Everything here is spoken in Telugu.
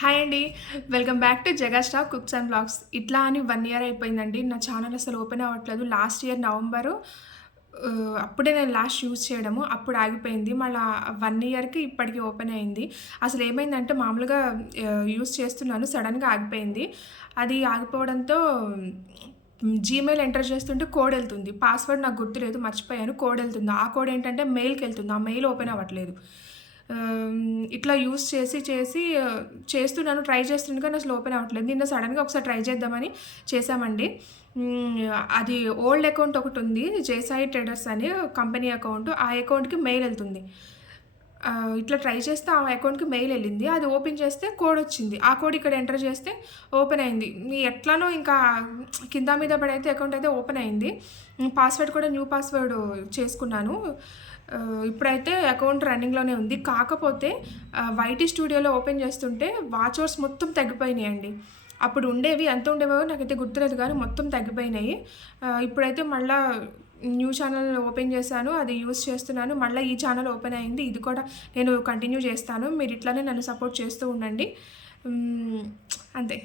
హాయ్ అండి. Welcome back to Jaga star cooks and vlogs. ఇట్లా అని 1 ఇయర్ అయిపోయిందండి. నా ఛానల్ అసలు ఓపెన్ అవ్వట్లేదు. లాస్ట్ ఇయర్ నవంబరు అప్పుడే నేను లాస్ట్ యూజ్ చేయడము. అప్పుడు ఆగిపోయింది. మళ్ళా 1 ఇయర్‌కి ఇప్పటికి ఓపెన్ అయింది. అసలేమైందంటే మామూలుగా యూజ్ చేస్తున్నాను. సడెన్‌గా ఆగిపోయింది. అది ఆగిపోవడంతో జీమెయిల్ ఎంటర్ చేస్తుంటే కోడ్ ఎళ్తుంది. పాస్వర్డ్ నాకు గుర్తులేదు, మర్చిపోయాను. కోడ్ ఎళ్తుంది. ఆ కోడ్ ఏంటంటే మెయిల్‌కెళ్తుంది. ఆ మెయిల్ ఓపెన్ అవ్వట్లేదు. ఇట్లా యూజ్ చేసి చేస్తున్నాను. ట్రై చేస్తుండగా కానీ అసలు ఓపెన్ అవ్వట్లేదు. నిన్న సడెన్‌గా ఒకసారి ట్రై చేద్దామని చేశామండి. హ్మ్. అది ఓల్డ్ అకౌంట్ ఒకటుంది. జేసాయి ట్రేడర్స్ అని కంపెనీ అకౌంట్. ఆ అకౌంట్‌కి మెయిల్ ఎళ్తుంది. ఇట్లా ట్రై చేస్తే ఆ అకౌంట్‌కి మెయిల్ ఎళ్ళింది. అది ఓపెన్ చేస్తే కోడొచ్చింది. ఆ కోడ్ ఇక్కడ ఎంటర్ చేస్తే ఓపెన్ అయింది. ఎట్లానో ఇంకా కింద మీద పడైతే అకౌంట్ అయితే ఓపెన్ అయింది. పాస్వర్డ్ కూడా న్యూ పాస్వర్డ్ చేసుకున్నాను. ఇప్పుడైతే అకౌంట్ రన్నింగ్‌లోనే ఉంది. కాకపోతే వైటీ స్టూడియోలో ఓపెన్ చేస్తుంటే వాచ్ అవర్స్ మొత్తం తగ్గిపోయినాయండి. అప్పుడు ఉండేవి ఎంత ఉండేవో నాకైతే గుర్తులేదు గానీ మొత్తం తగ్గిపోయినాయి. ఇప్పుడైతే మళ్ళా న్యూ ఛానల్ ఓపెన్ చేశాను. అది యూజ్ చేస్తున్నాను. మళ్ళా ఈ ఛానల్ ఓపెన్ అయింది. ఇది కూడా నేను కంటిన్యూ చేస్తాను. మీరు ఇట్లానే నన్ను సపోర్ట్ చేస్తూ ఉండండి. హ్మ్. అంతే.